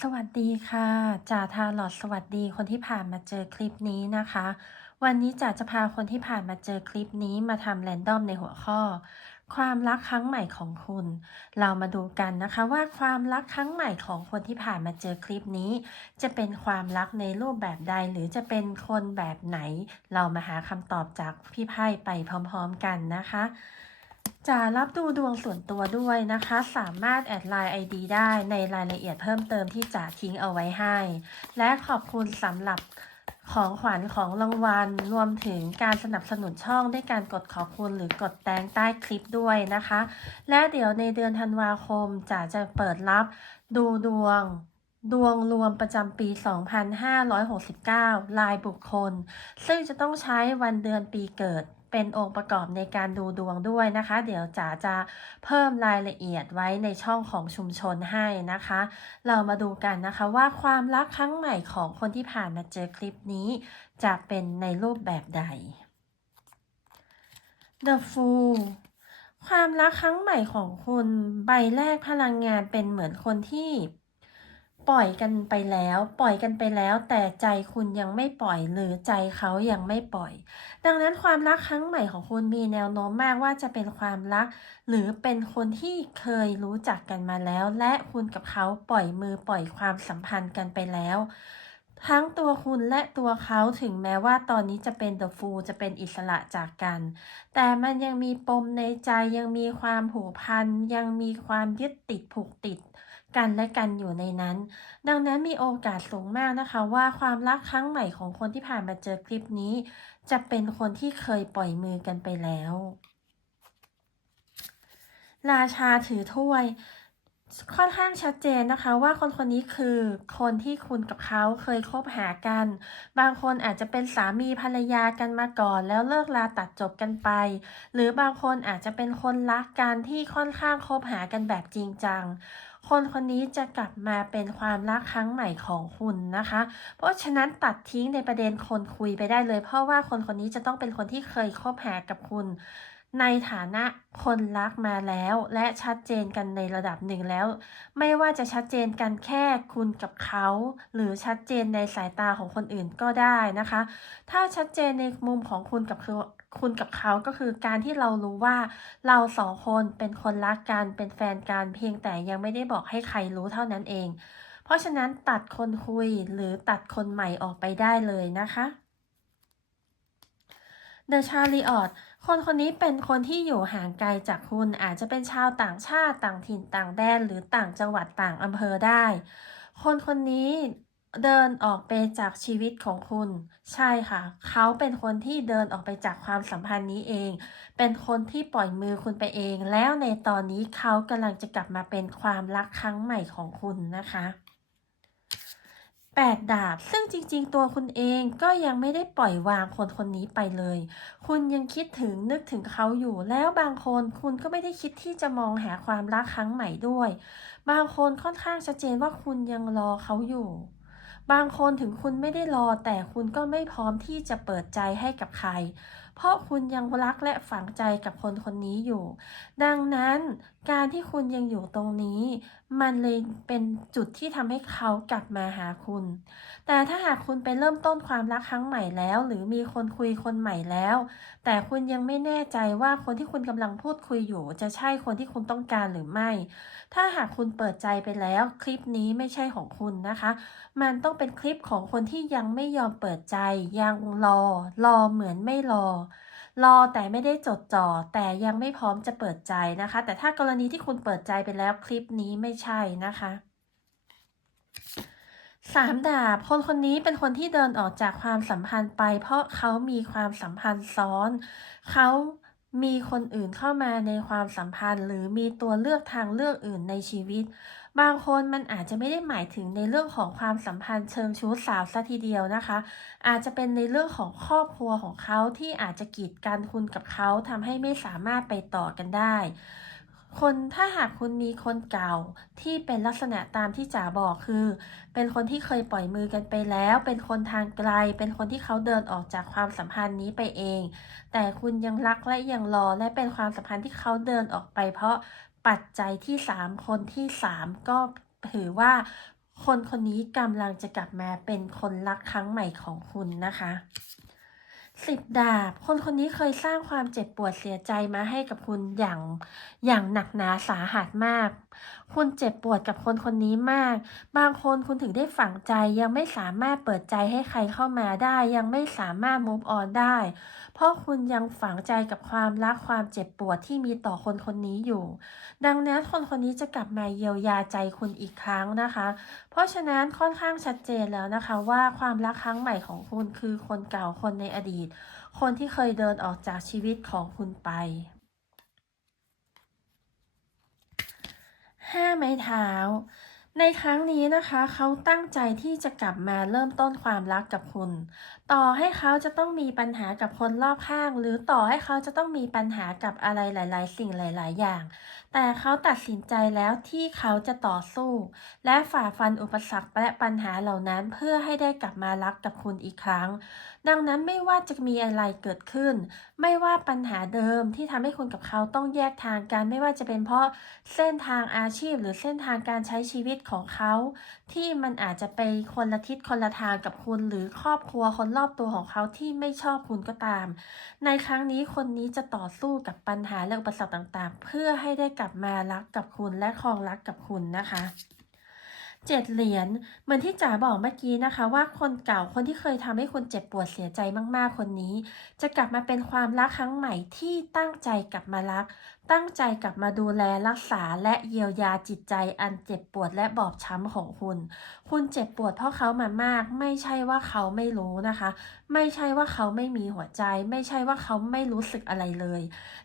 สวัสดีค่ะจ่าทาหลอดสวัสดีคนที่ผ่านมาเจอคลิปนี้นะคะ วันนี้จ่าจะพาคนที่ผ่านมาเจอคลิปนี้มาทำแรนดอมในหัวข้อ ความรักครั้งใหม่ของคุณ เรามาดูกันนะคะว่าความรักครั้งใหม่ของคนที่ผ่านมาเจอคลิปนี้ จะเป็นความรักในรูปแบบใดหรือจะเป็นคนแบบไหน เรามาหาคำตอบจากพี่ไพ่ไปพร้อม ๆ กันนะคะ จะรับดูดวงส่วนตัวด้วยนะคะ สามารถแอดไลน์ ID ได้ในรายละเอียดเพิ่มเติมที่จะทิ้งเอาไว้ให้ และขอบคุณสำหรับของขวัญของรางวัล รวมถึงการสนับสนุนช่องด้วยการกดขอบคุณหรือกดแตงใต้คลิปด้วยนะคะ และเดี๋ยวในเดือนธันวาคมจะจะเปิดรับดูดวงดวงรวมประจำปี 2569 รายบุคคล ซึ่งจะต้องใช้วันเดือนปีเกิด เป็นองค์ประกอบในการดูดวงด้วยนะคะ เดี๋ยวจ๋าจะเพิ่มรายละเอียดไว้ในช่องของชุมชนให้นะคะ เรามาดูกันนะคะว่าความรักครั้งใหม่ของคนที่ผ่านมาเจอคลิปนี้ จะเป็นในรูปแบบใด The Fool ความรักครั้งใหม่ของคุณใบแรกพลังงานเป็นเหมือนคนที่ ปล่อยกันไปแล้ว ปล่อยกันไปแล้ว แต่ใจคุณยังไม่ปล่อยหรือใจเขายังไม่ปล่อย ดังนั้นความรักครั้งใหม่ของคุณมีแนวโน้มมากว่าจะเป็นความรัก หรือเป็นคนที่เคยรู้จักกันมาแล้ว และคุณกับเขาปล่อยมือปล่อยความสัมพันธ์กันไปแล้ว ทั้งตัวคุณและตัวเขาถึงแม้ว่าตอนนี้จะเป็น The Fool จะเป็นอิสระจากกัน แต่มันยังมีปมในใจยังมีความผูกพันยังมีความยึดติดผูกติด กันและกันอยู่ในนั้น ดังนั้นมีโอกาสสูงมากนะคะ ว่าความรักครั้งใหม่ของคนที่ผ่านมาเจอคลิปนี้ จะเป็นคนที่เคยปล่อยมือกันไปแล้ว ราชาถือถ้วยค่อนข้างชัดเจนนะคะว่าคนคนนี้คือคนที่คุณกับเขาเคยคบหากัน บางคนอาจจะเป็นสามีภรรยากันมาก่อน แล้วเลิกลาตัดจบกันไป หรือบางคนอาจจะเป็นคนรักกันที่ค่อนข้างคบหากันแบบจริงจัง คนคนนี้จะกลับมาเป็นความรักครั้งใหม่ของคุณนะคะ เพราะฉะนั้นตัดทิ้งในประเด็นคนคุยไปได้เลย เพราะว่าคนคนนี้จะต้องเป็นคนที่เคยคบหากับคุณ ในฐานะคนรักมาแล้ว และชัดเจนกันในระดับหนึ่งแล้ว ไม่ว่าจะชัดเจนกันแค่คุณกับเขา หรือชัดเจนในสายตาของคนอื่นก็ได้นะคะ ถ้าชัดเจนในมุมของคุณกับ คุณกับเขาก็คือการที่เรารู้ว่าเราสองคนเป็นคนรักกันเป็นแฟนกันเพียงแต่ยังไม่ได้บอกให้ใครรู้เท่านั้นเอง เพราะฉะนั้นตัดคนคุยหรือตัดคนใหม่ออกไปได้เลยนะคะ The Chariot คนคนนี้เป็นคนที่อยู่ห่างไกลจากคุณอาจจะเป็นชาวต่างชาติต่างถิ่นต่างแดน หรือต่างจังหวัดต่างอำเภอได้ คนคนนี้ เดินออกไปจากชีวิตของคุณ ใช่ค่ะ เขาเป็นคนที่เดินออกไปจากความสัมพันธ์นี้เอง เป็นคนที่ปล่อยมือคุณไปเอง แล้วในตอนนี้เขากำลังจะกลับมาเป็นความรักครั้งใหม่ของคุณนะคะแปดดาบ ซึ่งจริงๆ ตัวคุณเองก็ยังไม่ได้ปล่อยวางคนคนนี้ไปเลย คุณยังคิดถึงนึกถึงเขาอยู่ แล้วบางคนคุณก็ไม่ได้คิดที่จะมองหาความรักครั้งใหม่ด้วย บางคนค่อนข้างชัดเจนว่าคุณยังรอเขาอยู่ บางคนถึงคุณไม่ได้รอ แต่คุณก็ไม่พร้อมที่จะเปิดใจให้กับใคร เพราะคุณยังรักและฝังใจกับคนคนนี้อยู่ ดังนั้น การที่คุณยังอยู่ตรงนี้ มันเลยเป็นจุดที่ทำให้เขากลับมาหาคุณ แต่ถ้าหากคุณไปเริ่มต้นความรักครั้งใหม่แล้ว หรือมีคนคุยคนใหม่แล้ว แต่คุณยังไม่แน่ใจว่าคนที่คุณกำลังพูดคุยอยู่ จะใช่คนที่คุณต้องการหรือไม่ ถ้าหากคุณเปิดใจไปแล้ว คลิปนี้ไม่ใช่ของคุณนะคะ มันต้องเป็นคลิปของคนที่ยังไม่ยอมเปิดใจ ยังรอ รอเหมือนไม่รอ รอแต่ไม่ได้จดจ่อแต่ยังไม่พร้อมจะเปิดใจนะคะ แต่ถ้ากรณีที่คุณเปิดใจไปแล้วคลิปนี้ไม่ใช่นะคะสามดาบคนคนนี้เป็นคนที่เดินออกจากความสัมพันธ์ไป เพราะเขามีความสัมพันธ์ซ้อน เขา มีคนอื่นเข้ามาในความสัมพันธ์ หรือมีตัวเลือกทางเลือกอื่นในชีวิต บางคนมันอาจจะไม่ได้หมายถึงในเรื่องของความสัมพันธ์เชิงชู้สาวซะทีเดียวนะคะ อาจจะเป็นในเรื่องของครอบครัวของเขาที่อาจจะกีดกันคุณกับเขาทำให้ไม่สามารถไปต่อกันได้ คนถ้าหากคุณมีคนเก่าที่เป็นลักษณะตามที่จ๋าบอกคือ เป็นคนที่เคยปล่อยมือกันไปแล้ว เป็นคนทางไกล เป็นคนที่เขาเดินออกจากความสัมพันธ์นี้ไปเอง แต่คุณยังรักและยังรอและเป็นความสัมพันธ์ที่เขาเดินออกไป เพราะปัจจัยที่สามคนที่สามก็ถือว่า คนคนนี้กำลังจะกลับมาเป็นคนรักครั้งใหม่ของคุณนะคะ สิบดาบ คนคนนี้เคยสร้างความเจ็บปวดเสียใจมาให้กับคุณอย่างอย่างหนักหนาสาหัสมาก คุณเจ็บปวดกับคนคนนี้มาก บางคนคุณถึงได้ฝังใจยังไม่สามารถเปิดใจให้ใครเข้ามาได้ ยังไม่สามารถ move on ได้ เพราะคุณยังฝังใจกับความรักความเจ็บปวดที่มีต่อคนคนนี้อยู่ ดังนั้นคนคนนี้จะกลับมาเยียวยาใจคุณอีกครั้งนะคะ เพราะฉะนั้นค่อนข้างชัดเจนแล้วนะคะว่าความรักครั้งใหม่ของคุณคือคนเก่าคนในอดีตคนที่เคยเดินออกจากชีวิตของคุณไปห้าไม้เท้า ในครั้งนี้นะคะ เขาตั้งใจที่จะกลับมาเริ่มต้นความรักกับคุณต่อให้เขาจะต้องมีปัญหากับคนรอบข้าง หรือต่อให้เขาจะต้องมีปัญหากับอะไรหลาย ๆ สิ่งหลาย ๆ อย่าง แต่เขาตัดสินใจแล้วที่เขาจะต่อสู้ และฝ่าฟันอุปสรรคและปัญหาเหล่านั้นเพื่อให้ได้กลับมารักกับคุณอีกครั้ง ดังนั้นไม่ว่าจะมีอะไรเกิดขึ้น ไม่ว่าปัญหาเดิมที่ทำให้คุณกับเขาต้องแยกทางกันไม่ว่าจะเป็นเพราะเส้นทางอาชีพ หรือเส้นทางการใช้ชีวิตของเขา ที่มันอาจจะไปคนละทิศคนละทางกับคุณหรือครอบครัวคนรอบตัวของเขาที่ไม่ชอบคุณก็ตาม ในครั้งนี้คนนี้จะต่อสู้กับปัญหาและอุปสรรคต่างๆ เพื่อให้ได้กลับมารักกับคุณและครองรักกับคุณนะคะเจ็ดเหรียญเหมือนที่จ๋าบอกเมื่อกี้นะคะ ว่าคนเก่าคนที่เคยทำให้คุณเจ็บปวดเสียใจมากๆคนนี้ จะกลับมาเป็นความรักครั้งใหม่ที่ตั้งใจกลับมารักตั้งใจกลับมาดูแลรักษาและเยียวยาจิตใจอันเจ็บปวดและบอบช้ำของคุณ คุณเจ็บปวดเพราะเขามามาก ไม่ใช่ว่าเขาไม่รู้นะคะ ไม่ใช่ว่าเขาไม่มีหัวใจ ไม่ใช่ว่าเขาไม่รู้สึกอะไรเลย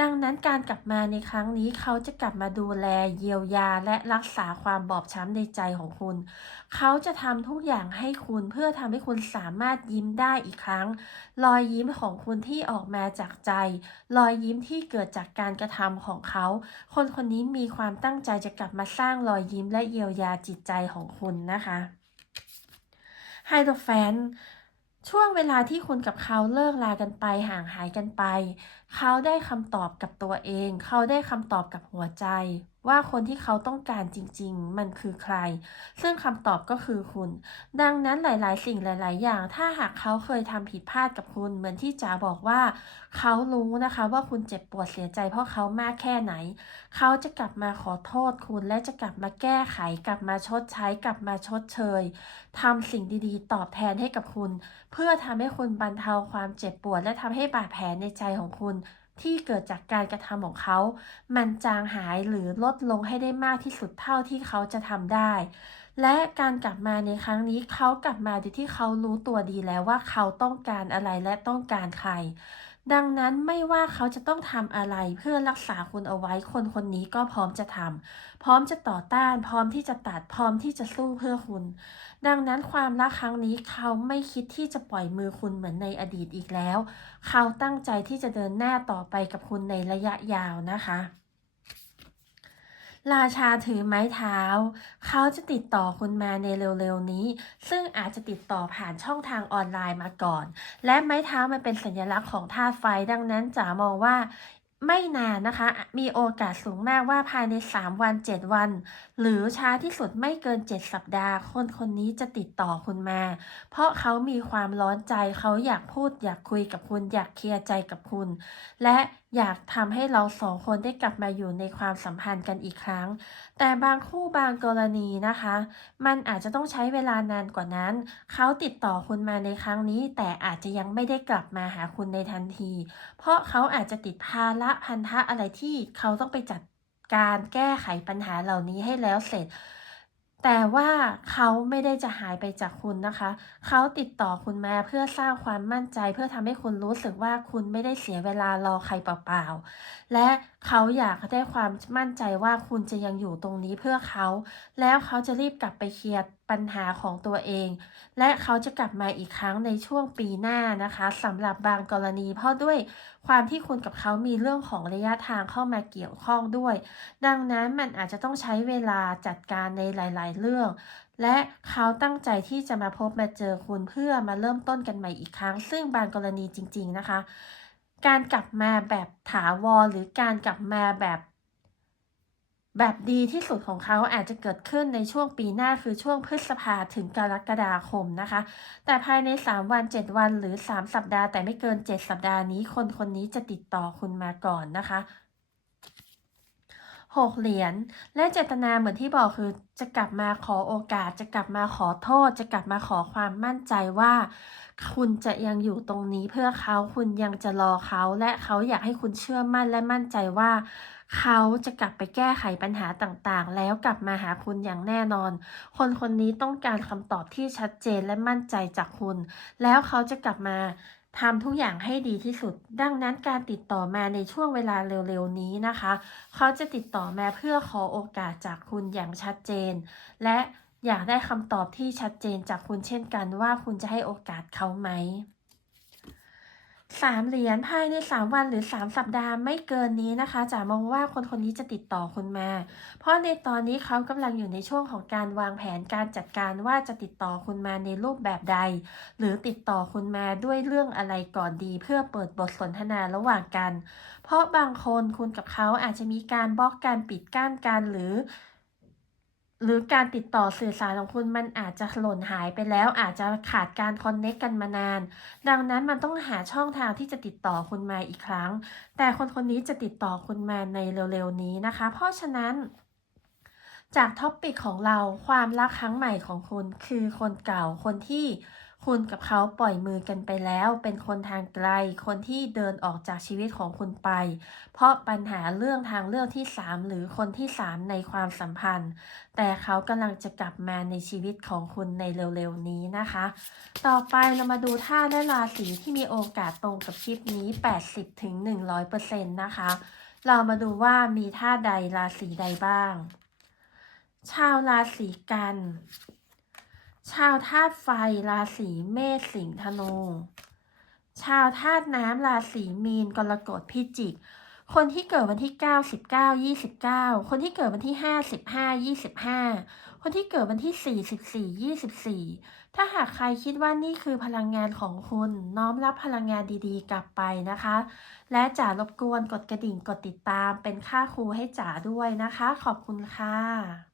ดังนั้นการกลับมาในครั้งนี้เขาจะกลับมาดูแลเยียวยาและรักษาความบอบช้ำในใจของคุณ เขาจะทำทุกอย่างให้คุณเพื่อทำให้คุณสามารถยิ้มได้อีกครั้ง รอยยิ้มของคุณที่ออกมาจากใจ รอยยิ้มที่เกิดจากการกระทำของเขา คนคนนี้มีความตั้งใจจะกลับมาสร้างรอยยิ้มและเยียวยาจิตใจของคุณนะคะไฮโดรแฟนช่วงเวลาที่คุณกับเขาเลิกลากันไปห่างหายกันไป เขาได้คำตอบกับตัวเอง เขาได้คำตอบกับหัวใจ ว่าคนที่เขาต้องการจริง ๆ มันคือใคร ซึ่งคำตอบก็คือคุณ ดังนั้นหลาย ๆ สิ่งหลาย ๆ อย่าง ถ้าหากเขาเคยทำผิดพลาดกับคุณ เหมือนที่จ๋าบอกว่า เขารู้นะคะว่าคุณเจ็บปวดเสียใจ เพราะเขามากแค่ไหน เขาจะกลับมาขอโทษคุณ และจะกลับมาแก้ไข กลับมาชดใช้ กลับมาชดเชยทำสิ่งดี ๆ ตอบแทนให้กับคุณ เพื่อทำให้คุณบรรเทาความเจ็บปวด และทำให้บาดแผลในใจของคุณ ที่เกิดจากการกระทำของเขา มันจางหายหรือลดลงให้ได้มากที่สุดเท่าที่เขาจะทำได้ และการกลับมาในครั้งนี้เขากลับมาโดยที่เขารู้ตัวดีแล้วว่าเขาต้องการอะไรและต้องการใคร ดังนั้นไม่ว่าเขาจะต้องทำอะไรเพื่อรักษาคุณเอาไว้ คนคนนี้ก็พร้อมจะทำพร้อมจะต่อต้าน พร้อมที่จะตัดพร้อมที่จะสู้เพื่อคุณ ดังนั้นความรักครั้งนี้เขาไม่คิดที่จะปล่อยมือคุณเหมือนในอดีตอีกแล้ว เขาตั้งใจที่จะเดินหน้าต่อไปกับคุณในระยะยาวนะคะ ราชาถือไม้เท้า เขาจะติดต่อคุณมาในเร็วๆนี้ ซึ่งอาจจะติดต่อผ่านช่องทางออนไลน์มาก่อน และไม้เท้ามันเป็นสัญลักษณ์ของธาตุไฟดังนั้นจ๋ามองว่าไม่นานนะคะ มีโอกาสสูงมากว่าภายใน 3 วัน 7 วัน หรือช้าที่สุดไม่เกิน 7 สัปดาห์ คนคนนี้จะติดต่อคุณมา เพราะเขามีความร้อนใจ เขาอยากพูด อยากคุยกับคุณ อยากเคลียร์ใจกับคุณ และ อยากทำให้เราสองคนได้กลับมาอยู่ในความสัมพันธ์กันอีกครั้ง แต่บางคู่บางกรณีนะคะ มันอาจจะต้องใช้เวลานานกว่านั้น เขาติดต่อคุณมาในครั้งนี้ แต่อาจจะยังไม่ได้กลับมาหาคุณในทันที เพราะเขาอาจจะติดภาระพันธะอะไรที่เขาต้องไปจัดการแก้ไขปัญหาเหล่านี้ให้แล้วเสร็จ แต่ว่าเขาไม่ได้จะหายไปจากคุณนะคะ เขาติดต่อคุณมาเพื่อสร้างความมั่นใจ เพื่อทำให้คุณรู้สึกว่าคุณไม่ได้เสียเวลารอใครเปล่าๆ และเขาอยากได้ความมั่นใจว่าคุณจะยังอยู่ตรงนี้เพื่อเขา แล้วเขาจะรีบกลับไปเคลียร์ ปัญหาของตัวเอง และเขาจะกลับมาอีกครั้งในช่วงปีหน้านะคะสำหรับบางกรณี เพราะด้วยความที่คุณกับเขามีเรื่องของระยะทางเข้ามาเกี่ยวข้องด้วย ดังนั้นมันอาจจะต้องใช้เวลาจัดการในหลาย ๆ เรื่อง และเขาตั้งใจที่จะมาพบมาเจอคุณเพื่อมาเริ่มต้นกันใหม่อีกครั้ง ซึ่งบางกรณีจริง ๆ นะคะ การกลับมาแบบถาวรหรือการกลับมาแบบ แบบดีที่สุดของเขาอาจจะเกิดขึ้นในช่วงปีหน้าคือช่วงพฤษภาถึงกรกฎาคมนะคะ แต่ภายใน 3 วัน 7 วันหรือ 3 สัปดาห์ แต่ไม่เกิน 7 สัปดาห์นี้ คนคนนี้จะติดต่อคุณมาก่อนนะคะหกเหรียญและเจตนาเหมือนที่บอกคือจะกลับมาขอโอกาส จะกลับมาขอโทษ จะกลับมาขอความมั่นใจว่า คุณจะยังอยู่ตรงนี้เพื่อเขาคุณยังจะรอเขา และเขาอยากให้คุณเชื่อมั่นและมั่นใจว่า เขาจะกลับไปแก้ไขปัญหาต่างๆ แล้วกลับมาหาคุณอย่างแน่นอน คนคนนี้ต้องการคำตอบที่ชัดเจนและมั่นใจจากคุณ แล้วเขาจะกลับมาทำทุกอย่างให้ดีที่สุด ดังนั้นการติดต่อมาในช่วงเวลาเร็วๆนี้นะคะ เขาจะติดต่อมาเพื่อขอโอกาสจากคุณอย่างชัดเจน และอยากได้คำตอบที่ชัดเจนจากคุณเช่นกันว่าคุณจะให้โอกาสเขาไหม สามเหรียญภายในสามวันหรือสามสัปดาห์ไม่เกินนี้นะคะจะมองว่าคนคนนี้จะติดต่อคุณมา เพราะในตอนนี้เขากำลังอยู่ในช่วงของการวางแผนการจัดการว่าจะติดต่อคุณมาในรูปแบบใด หรือติดต่อคุณมาด้วยเรื่องอะไรก่อนดีเพื่อเปิดบทสนทนาระหว่างกัน เพราะบางคนคุณกับเขาอาจจะมีการบล็อกการปิดกั้นกันหรือ หรือการติดต่อสื่อสารของคุณมันอาจจะหล่นหายไปแล้วอาจจะขาดการคอนเน็กกันมานาน ดังนั้นมันต้องหาช่องทางที่จะติดต่อคุณมาอีกครั้ง แต่คนคนนี้จะติดต่อคุณมาในเร็วๆนี้นะคะ เพราะฉะนั้น จากท็อปปิกของเราความรักครั้งใหม่ของคุณคือคนเก่าคนที่ คุณกับเขาปล่อยมือกันไปแล้ว เป็นคนทางไกล คนที่เดินออกจากชีวิตของคุณไป เพราะปัญหาเรื่องทางเลือกที่ 3 หรือคนที่ 3 ในความสัมพันธ์ แต่เขากำลังจะกลับมาในชีวิตของคุณในเร็วๆนี้นะคะ ต่อไปเรามาดูท่าและราศีที่มีโอกาสตรงกับคลิปนี้ 80ถึง100%นะคะ เรามาดูว่ามีท่าใดราศีใดบ้าง ชาวราศีกัน ชาวธาตุไฟราศีเมษสิงห์ธนูชาวธาตุน้ำราศีมีนกรกฎพิจิก คนที่เกิดวันที่ 9 19 29 คนที่เกิดวันที่ 5 15 25 คนที่เกิดวันที่ 4 14 24 ถ้าหากใครคิดว่านี่คือพลังงานของคุณน้อมรับพลังงานดีๆ กลับไปนะคะ และจ๋ารบกวนกดกระดิ่งกดติดตามเป็นค่าครูให้จ๋าด้วยนะคะ ขอบคุณค่ะ